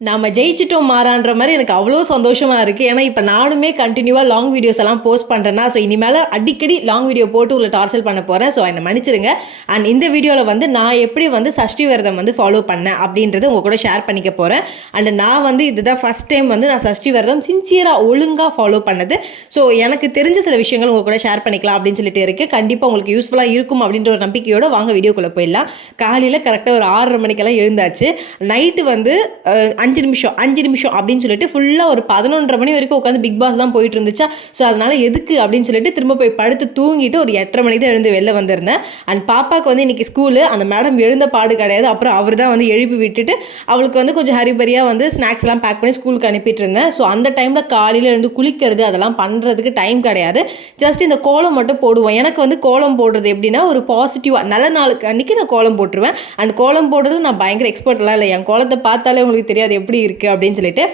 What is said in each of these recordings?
நாம ஜெயிச்சிட்டோம் மாறான்ற மாதிரி எனக்கு அவ்வளோ சந்தோஷமாக இருக்குது. ஏன்னா இப்போ நானுமே கண்டினியூவாக லாங் வீடியோஸ் எல்லாம் போஸ்ட் பண்ணுறேன்னா, ஸோ இனிமேல் அடிக்கடி லாங் வீடியோ போட்டு உங்களை டார்ச்சல் பண்ண போகிறேன். ஸோ என்னை மன்னிச்சிருங்க. அண்ட் இந்த வீடியோவில் வந்து நான் எப்படி வந்து சஷ்டி விரதம் வந்து ஃபாலோ பண்ணேன் அப்படின்றத உங்கள் கூட ஷேர் பண்ணிக்க போகிறேன். அண்ட் நான் வந்து இதுதான் ஃபஸ்ட் டைம் வந்து நான் சஷ்டி விரதம் சின்சியராக ஒழுங்காக ஃபாலோ பண்ணது. ஸோ எனக்கு தெரிஞ்ச சில விஷயங்கள் உங்கள் கூட ஷேர் பண்ணிக்கலாம் அப்படின்னு சொல்லிட்டு இருக்குது. கண்டிப்பாக உங்களுக்கு யூஸ்ஃபுல்லாக இருக்கும் அப்படின்ற ஒரு நம்பிக்கையோடு வாங்க வீடியோக்குள்ளே போயிடலாம். காலையில் கரெக்டாக ஒரு 6:30 மணிக்கெல்லாம் எழுந்தாச்சு. நைட்டு வந்து 5 நிமிஷம் அப்படின்னு சொல்லிட்டு ஃபுல்லாக ஒரு 11:30 மணி வரைக்கும் உட்காந்து பிக் பாஸ் தான் போயிட்டு இருந்துச்சா. ஸோ அதனால் எதுக்கு அப்படின்னு சொல்லிட்டு திரும்ப போய் படுத்து தூங்கிட்டு ஒரு 8:30 மணிக்கு தான் எழுந்து வெளில வந்திருந்தேன். அண்ட் பாப்பாவுக்கு வந்து இன்றைக்கி ஸ்கூலு, அந்த மேடம் எழுந்த பாடு கிடையாது. அப்புறம் அவர் தான் வந்து எழுப்பி விட்டுட்டு அவளுக்கு வந்து கொஞ்சம் ஹரிபரியாக வந்து ஸ்நாக்ஸ்லாம் பேக் பண்ணி ஸ்கூலுக்கு அனுப்பிட்டு இருந்தேன். ஸோ அந்த டைமில் காலையில் எழுந்து குளிக்கிறது அதெல்லாம் பண்ணுறதுக்கு டைம் கிடையாது. ஜஸ்ட் இந்த கோலம் மட்டும் போடுவோம். எனக்கு வந்து கோலம் போடுறது எப்படின்னா ஒரு பாசிட்டிவாக நல்ல நாளுக்கு அன்றைக்கி நான் கோலம் போட்டுருவேன். அண்ட் கோலம் போடுறது நான் பயங்கர எக்ஸ்பர்ட்லாம் இல்லை. என் கோலத்தை பார்த்தாலே உங்களுக்கு தெரியாது எப்படி இருக்குது அப்படின்னு சொல்லிட்டு.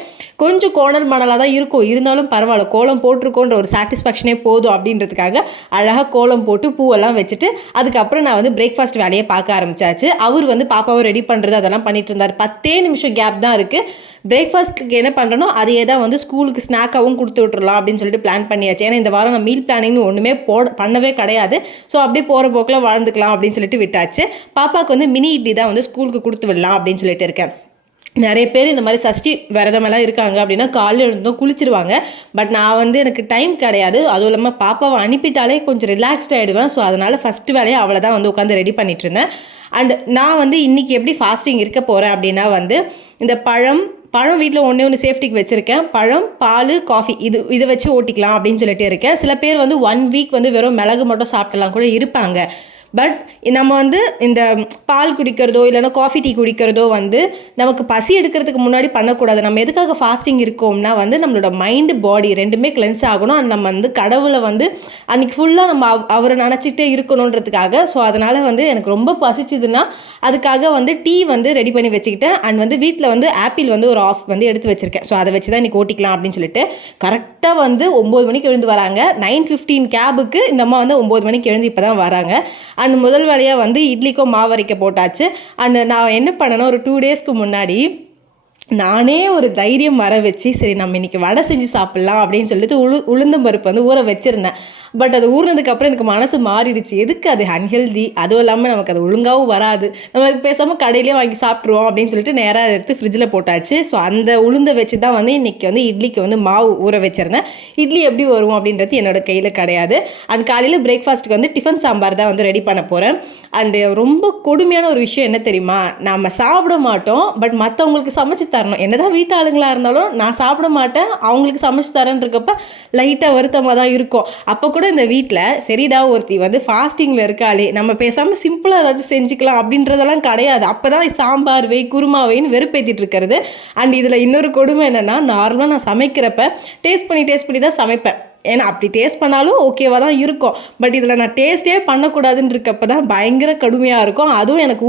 கொஞ்சம் கோணல் மணலாக தான் இருக்கும், இருந்தாலும் பரவாயில்ல, கோலம் போட்டிருக்கோன்ற ஒரு சாட்டிஸ்ஃபேக்ஷனே போதும் அப்படின்றதுக்காக அழகாக கோலம் போட்டு பூவெல்லாம் வச்சுட்டு அதுக்கப்புறம் நான் வந்து பிரேக்ஃபாஸ்ட் வேலையை பார்க்க ஆரம்பிச்சாச்சு. அவர் வந்து பாப்பாவை ரெடி பண்ணுறது அதெல்லாம் பண்ணிட்டு இருந்தார். 10 நிமிஷம் கேப் தான் இருக்குது. பிரேக்ஃபாஸ்ட்டுக்கு என்ன பண்ணுறனோ அதையே தான் வந்து ஸ்கூலுக்கு ஸ்நாக்காகவும் கொடுத்து விட்டுறலாம் அப்படின்னு சொல்லிட்டு பிளான் பண்ணியாச்சு. ஏன்னா இந்த வாரம் நான் மீல் பிளானிங்னு ஒன்றுமே பண்ணவே கிடையாது. ஸோ அப்படியே போகிற போக்கில் வாழ்ந்துக்கலாம் அப்படின்னு சொல்லிட்டு விட்டாச்சு. பாப்பாவுக்கு வந்து மினி இட்லி தான் வந்து ஸ்கூலுக்கு கொடுத்து விடலாம் அப்படின்னு சொல்லிட்டு இருக்கேன். நிறைய பேர் இந்த மாதிரி சஷ்டி விரதமெல்லாம் இருக்காங்க அப்படின்னா காலையில் இருந்தும் குளிச்சிருவாங்க. பட் நான் வந்து எனக்கு டைம் கிடையாது. அதுவும் இல்லாமல் பாப்பாவை அனுப்பிட்டாலே கொஞ்சம் ரிலாக்ஸ்ட் ஆகிடுவேன். ஸோ அதனால் ஃபஸ்ட்டு வேலையை அவளை தான் வந்து உட்காந்து ரெடி பண்ணிட்டு இருந்தேன். அண்ட் நான் வந்து இன்றைக்கி எப்படி ஃபாஸ்டிங் இருக்க போகிறேன் அப்படின்னா வந்து இந்த பழம் வீட்டில் ஒன்று சேஃப்டிக்கு வச்சுருக்கேன். பழம், பால், காஃபி இதை வச்சு ஓட்டிக்கலாம் அப்படின்னு சொல்லிட்டு இருக்கேன். சில பேர் வந்து 1 வீக் வந்து வெறும் மிளகு மட்டும் சாப்பிட்டலாம் கூட இருப்பாங்க. பட் நம்ம வந்து இந்த பால் குடிக்கிறதோ இல்லைனா காஃபி டீ குடிக்கிறதோ வந்து நமக்கு பசி எடுக்கிறதுக்கு முன்னாடி பண்ணக்கூடாது. நம்ம எதுக்காக ஃபாஸ்டிங் இருக்கோம்னா வந்து நம்மளோட மைண்டு பாடி ரெண்டுமே கிளென்ஸ் ஆகணும். அண்ட் நம்ம வந்து கடவுளை வந்து அன்றைக்கி ஃபுல்லாக நம்ம அவரை நினச்சிட்டே இருக்கணுன்றதுக்காக. ஸோ அதனால் வந்து எனக்கு ரொம்ப பசிச்சுதுன்னா அதுக்காக வந்து டீ வந்து ரெடி பண்ணி வச்சுக்கிட்டேன். அண்ட் வந்து வீட்டில் வந்து ஆப்பிள் வந்து ஒரு ஆஃப் வந்து எடுத்து வச்சுருக்கேன். ஸோ அதை வச்சு தான் இன்றைக்கி ஓட்டிக்கலாம் அப்படின்னு சொல்லிட்டு கரெக்டாக வந்து 9 மணிக்கு எழுந்து வராங்க. 9:15 கேபுக்கு இந்த அம்மா வந்து 9 மணிக்கு எழுந்து இப்போ தான் வராங்க. அண்ட் முதல் வேலையாக வந்து இட்லிக்கும் மாவரைக்க போட்டாச்சு. அண்ட் நான் என்ன பண்ணேன்னா ஒரு 2 டேஸ்க்கு முன்னாடி நானே ஒரு தைரியம் வர வச்சு சரி நம்ம இன்றைக்கி வடை செஞ்சு சாப்பிட்லாம் அப்படின்னு சொல்லிட்டு உளுந்தம் பருப்பு வந்து ஊற வச்சுருந்தேன். பட் அது ஊறினதுக்கப்புறம் எனக்கு மனசு மாறிடுச்சு. எதுக்கு அது அன்ஹெல்தி, அதுவும் இல்லாமல் நமக்கு அது ஒழுங்காகவும் வராது, நம்ம பேசாமல் கடையிலே வாங்கி சாப்பிட்ருவோம் அப்படின்னு சொல்லிட்டு நேராக எடுத்து ஃப்ரிட்ஜில் போட்டாச்சு. ஸோ அந்த உளுந்தை வச்சு தான் வந்து இன்றைக்கி வந்து இட்லிக்கு வந்து மாவு ஊற வச்சுருந்தேன். இட்லி எப்படி வரும் அப்படின்றது என்னோடய கையில் கிடையாது. அண்ட் காலையில் பிரேக்ஃபாஸ்ட்டுக்கு வந்து டிஃபன் சாம்பார் தான் வந்து ரெடி பண்ண போகிறேன். அண்டு ரொம்ப கொடுமையான ஒரு விஷயம் என்ன தெரியுமா, நம்ம சாப்பிட மாட்டோம், பட் மற்றவங்களுக்கு சமைச்சு தரணும். என்ன தான் வீட்டு ஆளுங்களாக இருந்தாலும் நான் சாப்பிட மாட்டேன், அவங்களுக்கு சமைச்சு தரேன்றக்கப்ப லைட்டாக வருத்தமாக தான் இருக்கும். அப்போ கூட இந்த வீட்டில் சரிடா ஒருத்தி வந்து ஃபாஸ்டிங்கில் இருக்காளே, நம்ம பேசாமல் சிம்பிளாக ஏதாச்சும் செஞ்சுக்கலாம் அப்படின்றதெல்லாம் கிடையாது. அப்போ தான் சாம்பார் வை குருமா வைன்னு வெறுப்பேற்றிட்டு இருக்கிறது. அண்ட் இதில் இன்னொரு கொடுமை என்னென்னா, நார்மலாக நான் சமைக்கிறப்ப டேஸ்ட் பண்ணி தான் சமைப்பேன். ஏன்னா அப்படி டேஸ்ட் பண்ணாலும் ஓகேவாக தான் இருக்கும். பட் இதில் நான் டேஸ்ட்டே பண்ணக்கூடாதுன்னு இருக்கப்போ தான் பயங்கர கடுமையாக இருக்கும். அதுவும் எனக்கு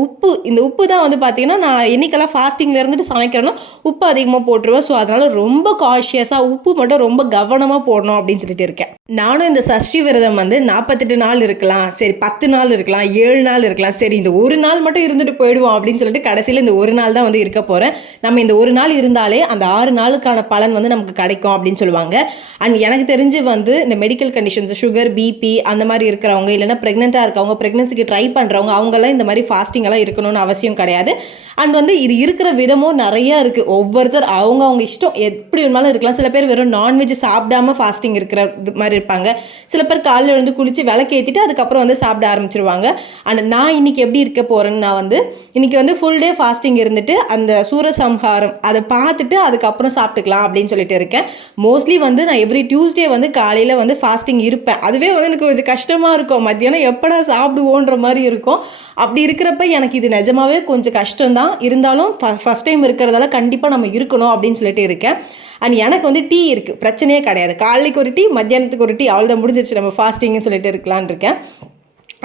இந்த உப்பு தான் வந்து பார்த்திங்கன்னா நான் என்றைக்கெல்லாம் ஃபாஸ்டிங்கில் இருந்துட்டு சமைக்கிறேன்னா உப்பு அதிகமாக போட்டுருவேன். ஸோ அதனால் ரொம்ப கான்ஷியஸாக உப்பு மட்டும் ரொம்ப கவனமாக போடணும் அப்படின்னு சொல்லிட்டு இருக்கேன். நானும் இந்த சஷ்டி விரதம் வந்து 48 நாள் இருக்கலாம், சரி 10 நாள் இருக்கலாம், 7 நாள் இருக்கலாம், சரி இந்த ஒரு நாள் மட்டும் இருந்துட்டு போயிடுவோம் அப்படின்னு சொல்லிட்டு கடைசியில் இந்த ஒரு நாள் தான் வந்து இருக்க போகிறேன். நம்ம இந்த ஒரு நாள் இருந்தாலே அந்த 6 நாளுக்கான பலன் வந்து நமக்கு கிடைக்கும் அப்படின்னு சொல்லுவாங்க. அண்ட் எனக்கு தெரிஞ்சு வந்து இந்த மெடிக்கல் கண்டிஷன்ஸ் சுகர், பிபி அந்த மாதிரி இருக்கிறவங்க, இல்லைன்னா ப்ரெக்னெண்ட்டாக இருக்கவங்க, ப்ரெக்னன்சிக்கு ட்ரை பண்ணுறவங்க, அவங்கெல்லாம் இந்த மாதிரி ஃபாஸ்டிங்கெல்லாம் இருக்கணும்னு அவசியம் கிடையாது. அண்ட் வந்து இது இருக்கிற விதமும் நிறையா இருக்குது. ஒவ்வொருத்தர் அவங்க இஷ்டம் எப்படி வேணாலும் இருக்கலாம். சில பேர் வெறும் நான்வெஜ் சாப்பிடாமல் ஃபாஸ்டிங் இருக்கிற மாதிரி இருப்பாங்க. சில பேர் காலையில் வந்து குளித்து விளக்கேற்றிட்டு அதுக்கப்புறம் வந்து சாப்பிட ஆரம்பிச்சிருவாங்க. அண்ட் நான் இன்றைக்கி எப்படி இருக்க போகிறேன்னு, நான் வந்து இன்றைக்கி வந்து ஃபுல் டே ஃபாஸ்டிங் இருந்துட்டு அந்த சூரசம்ஹாரம் அதை பார்த்துட்டு அதுக்கப்புறம் சாப்பிட்டுக்கலாம் அப்படின்னு சொல்லிட்டு இருக்கேன். மோஸ்ட்லி வந்து நான் எவ்ரி டியூஸ்டே வந்து காலையில் வந்து ஃபாஸ்டிங் இருப்பேன். அதுவே வந்து எனக்கு கொஞ்சம் கஷ்டமாக இருக்கும். மத்தியானம் எப்படா சாப்பிடுவோன்ற மாதிரி இருக்கும். அப்படி இருக்கிறப்ப எனக்கு இது நிஜமாவே கொஞ்சம் கஷ்டம்தான். இருந்தாலும் ஃபஸ்ட் டைம் இருக்கிறதால கண்டிப்பாக நம்ம இருக்கணும் அப்படின்னு சொல்லிட்டு இருக்கேன். அண்ட் எனக்கு வந்து டீ இருக்குது, பிரச்சனையே கிடையாது. காலைக்கு ஒரு டீ, மத்தியானத்துக்கு ஒரு டீ, அவ்வளோதான் முடிஞ்சிருச்சு, நம்ம ஃபாஸ்டிங்னு சொல்லிட்டு இருக்கலான் இருக்கேன்.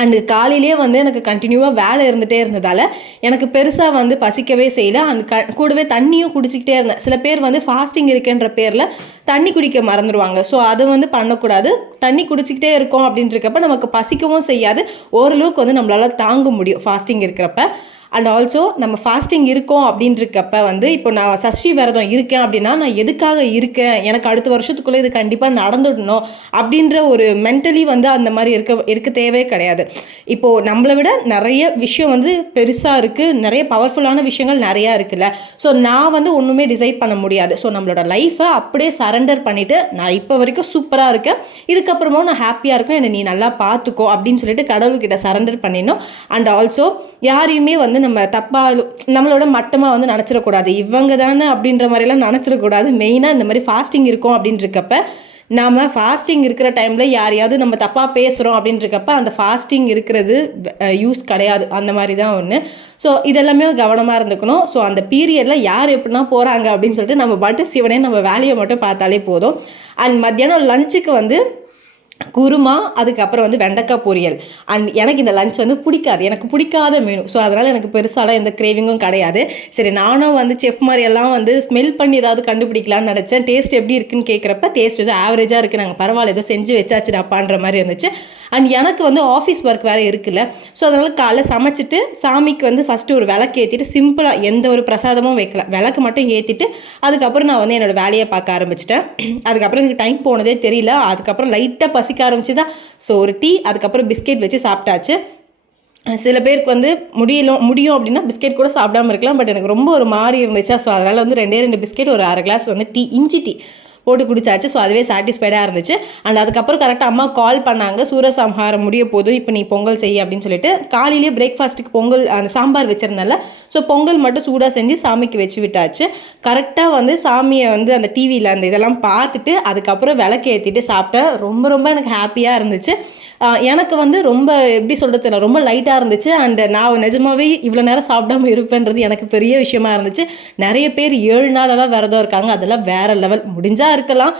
அண்டு காலையிலே வந்து எனக்கு கண்டினியூவாக வேலை இருந்துகிட்டே இருந்ததால் எனக்கு பெருசாக வந்து பசிக்கவே செய்யலை. அண்ட் கூடவே தண்ணியும் குடிச்சிக்கிட்டே இருந்தேன். சில பேர் வந்து ஃபாஸ்டிங் இருக்குன்ற பேரில் தண்ணி குடிக்க மறந்துடுவாங்க. ஸோ அதை வந்து பண்ணக்கூடாது. தண்ணி குடிச்சிக்கிட்டே இருக்கோம் அப்படின்றக்கப்ப நமக்கு பசிக்கவும் செய்யாது, ஓரளவுக்கு வந்து நம்மளால் தாங்க முடியும் ஃபாஸ்டிங் இருக்கிறப்ப. அண்ட் ஆல்சோ நம்ம ஃபாஸ்டிங் இருக்கோம் அப்படின்றக்கப்ப வந்து இப்போ நான் சஷ்டி விரதம் இருக்கேன் அப்படின்னா நான் எதுக்காக இருக்கேன், எனக்கு அடுத்த வருஷத்துக்குள்ளே இது கண்டிப்பாக நடந்துடணும் அப்படின்ற ஒரு மென்டலி வந்து அந்த மாதிரி இருக்க தேவையே கிடையாது. இப்போது நம்மளை விட நிறைய விஷயம் வந்து பெருசாக இருக்குது, நிறைய பவர்ஃபுல்லான விஷயங்கள் நிறையா இருக்குல்ல. ஸோ நான் வந்து ஒன்றுமே டிசைட் பண்ண முடியாது. ஸோ நம்மளோட லைஃப்பை அப்படியே சரண்டர் பண்ணிவிட்டு நான் இப்போ வரைக்கும் சூப்பராக இருக்கேன், இதுக்கப்புறமா நான் ஹாப்பியாக இருக்கேன், என்னை நீ நல்லா பார்த்துக்கோ அப்படின்னு சொல்லிட்டு கடவுள்கிட்ட சரண்டர் பண்ணிடணும். அண்ட் ஆல்சோ யாரையுமே வந்து நம்ம தப்பாக நம்மளோட மட்டமாக வந்து நினச்சிடக்கூடாது, இவங்க தானே அப்படின்ற மாதிரிலாம் நினச்சிடக்கூடாது. மெயினாக இந்த மாதிரி ஃபாஸ்டிங் இருக்கும் அப்படின்றக்கப்ப நாம் ஃபாஸ்டிங் இருக்கிற டைமில் யாரையாவது நம்ம தப்பாக பேசுகிறோம் அப்படின்றக்கப்ப அந்த ஃபாஸ்டிங் இருக்கிறது யூஸ் கிடையாது. அந்த மாதிரி தான் ஒன்று. ஸோ இதெல்லாமே கவனமாக இருந்துக்கணும். ஸோ அந்த பீரியடில் யார் எப்படின்னா போகிறாங்க அப்படின்னு சொல்லிட்டு நம்ம பாட்டு சிவனே நம்ம வேலையை மட்டும் பார்த்தாலே போதும். அண்ட் மத்தியானம் லஞ்சுக்கு வந்து குருமா, அதுக்கப்புறம் வந்து வெண்டைக்காய் பொரியல். அண்ட் எனக்கு இந்த லஞ்ச் வந்து பிடிக்காது, எனக்கு பிடிக்காத மெனு. ஸோ அதனால் எனக்கு பெருசாலாம் எந்த கிரேவிங்கும் கிடையாது. சரி நானும் வந்து செஃப் மாதிரியெல்லாம் வந்து ஸ்மெல் பண்ணி ஏதாவது கண்டுபிடிக்கலான்னு நினச்சேன். டேஸ்ட் எப்படி இருக்குன்னு கேட்குறப்ப டேஸ்ட் ஏதோ ஆவரேஜாக இருக்குது, நாங்கள் பரவாயில்ல ஏதோ செஞ்சு வச்சாச்சுடாப்பான்ற மாதிரி இருந்துச்சு. அண்ட் எனக்கு வந்து ஆஃபீஸ் ஒர்க் வேறு இருக்குல்ல. ஸோ அதனால் காலைல சமைச்சிட்டு சாமிக்கு வந்து ஃபஸ்ட்டு ஒரு விளக்கு ஏற்றிட்டு சிம்பிளாக எந்த ஒரு பிரசாதமும் வைக்கல, விளக்கு மட்டும் ஏற்றிட்டு அதுக்கப்புறம் நான் வந்து என்னோடய வேலையை பார்க்க ஆரம்பிச்சிட்டேன். அதுக்கப்புறம் எனக்கு டைம் போனதே தெரியல. அதுக்கப்புறம் லைட்டாக பசிக்க ஆரம்பிச்சு தான். ஸோ ஒரு டீ, அதுக்கப்புறம் பிஸ்கெட் வச்சு சாப்பிட்டாச்சு. சில பேருக்கு வந்து முடியும் அப்படின்னா பிஸ்கெட் கூட சாப்பிடாமல் இருக்கலாம். பட் எனக்கு ரொம்ப ஒரு மாதிரி இருந்துச்சா, ஸோ அதனால் வந்து 2 பிஸ்கெட், ஒரு 1/2 கிளாஸ் வந்து டீ, இஞ்சி டீ போட்டு குடிச்சாச்சு. ஸோ அதுவே சாட்டிஸ்ஃபைடாக இருந்துச்சு. அண்ட் அதுக்கப்புறம் கரெக்டாக அம்மா கால் பண்ணாங்க, சூரசம்ஹாரம் முடிய போதும், இப்போ நீ பொங்கல் செய்ய அப்படின்னு சொல்லிட்டு. காலையிலேயே பிரேக்ஃபாஸ்ட்டுக்கு பொங்கல் அந்த சாம்பார் வச்சுருந்தால ஸோ பொங்கல் மட்டும் சூடாக செஞ்சு சாமிக்கு வச்சு விட்டாச்சு. கரெக்டாக வந்து சாமியை வந்து அந்த டிவியில் அந்த இதெல்லாம் பார்த்துட்டு அதுக்கப்புறம் விளக்கு ஏற்றிட்டு சாப்பிட்டேன். ரொம்ப ரொம்ப எனக்கு ஹாப்பியாக இருந்துச்சு. எனக்கு வந்து ரொம்ப எப்படி சொல்கிறது, ரொம்ப லைட்டாக இருந்துச்சு. அண்ட் நான் நிஜமாகவே இவ்வளோ நேரம் சாப்பிடாமல் இருப்பேன்றது எனக்கு பெரிய விஷயமா இருந்துச்சு. நிறைய பேர் 7 நாளெல்லாம் விரதம் இருக்காங்க, அதெல்லாம் வேறு லெவல். முடிஞ்சால் இருக்கலாம்,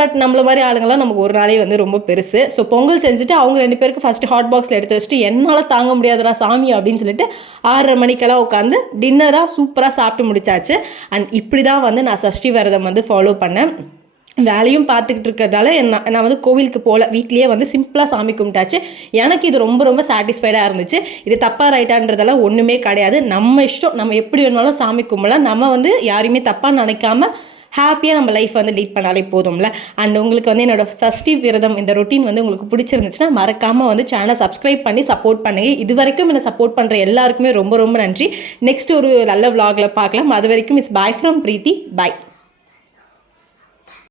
பட் நம்மள மாதிரி ஆளுங்கள்லாம் நமக்கு ஒரு நாளே வந்து ரொம்ப பெருசு. ஸோ பொங்கல் செஞ்சுட்டு அவங்க 2 பேருக்கு ஃபஸ்ட்டு ஹாட் பாக்ஸில் எடுத்து வச்சுட்டு என்னால் தாங்க முடியாதுடா சாமி அப்படின்னு சொல்லிட்டு 6:30 மணிக்கெல்லாம் உட்காந்து டின்னராக சூப்பராக சாப்பிட்டு முடிச்சாச்சு. அண்ட் இப்படி தான் வந்து நான் சஷ்டி விரதம் வந்து ஃபாலோ பண்ணேன். வேலையும் பார்த்துக்கிட்டு இருக்கிறதால நான் வந்து கோவிலுக்கு போகல, வீட்லேயே வந்து சிம்பிளாக சாமி கும்பிட்டாச்சு. எனக்கு இது ரொம்ப ரொம்ப சாட்டிஸ்ஃபைடாக இருந்துச்சு. இது தப்பாக ரைட்டான்றதெல்லாம் ஒன்றுமே கிடையாது. நம்ம இஷ்டம், நம்ம எப்படி வேணாலும் சாமி கும்பலாம். நம்ம வந்து யாரையுமே தப்பாக நினைக்காம ஹாப்பியாக நம்ம லைஃப் வந்து லீட் பண்ணாலே போதும்ல. அண்ட் உங்களுக்கு வந்து என்னோடய சஷ்டி விரதம் இந்த ரொட்டீன் வந்து உங்களுக்கு பிடிச்சிருந்துச்சுன்னா மறக்காமல் வந்து சேனலை சப்ஸ்கிரைப் பண்ணி சப்போர்ட் பண்ணுங்கள். இது வரைக்கும் என்னை சப்போர்ட் பண்ணுற எல்லாருக்குமே ரொம்ப ரொம்ப நன்றி. நெக்ஸ்ட் ஒரு நல்ல vlogல பார்க்கலாம். அது வரைக்கும் it's bye from Preethi. Bye.